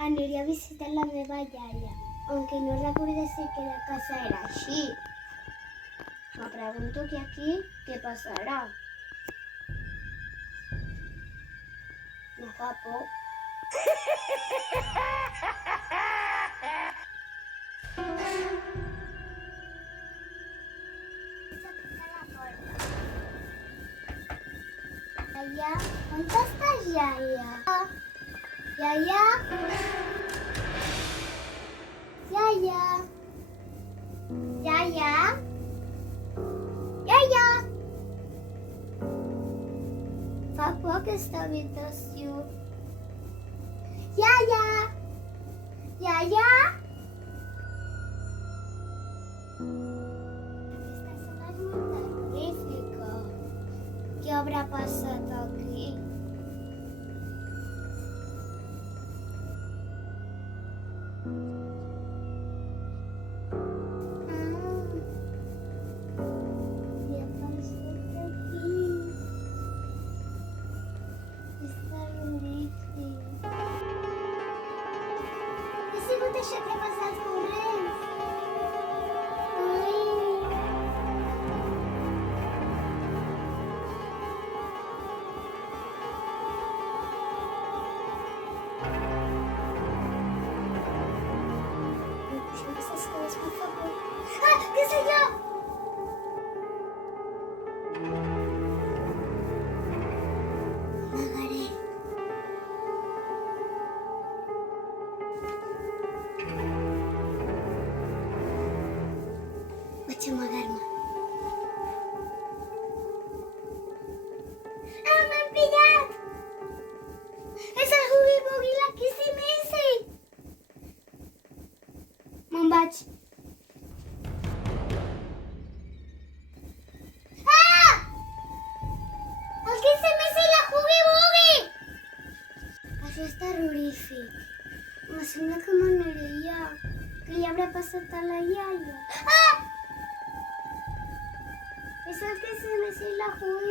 Aniré a visitar la meva iaia, aunque no recuerde si que la casa era així. Me pregunto que aquí què passarà. Me fa por. Iaia, on estàs, iaia? Iaia? Iaia? Iaia? Iaia? Fa por aquesta habitació. Iaia? Iaia? Aquesta sala és molt terrorífica. Què haurà passat aquí? Deixa que passar els corrents. Puja les escales, per favor. Ah, què és allò? Amagaré. Vaig amagar-me. Ah, m'han pillat! És el Huggy Buggy, la Kissy Missy! Me'n vaig. Ah! El Kissy Missy i la Huggy Buggy! Això és terrorífic. Me sembla que m'aniré ja. Què li haurà passat a la iaia? Ah! És el Kissy Missy i la Huggy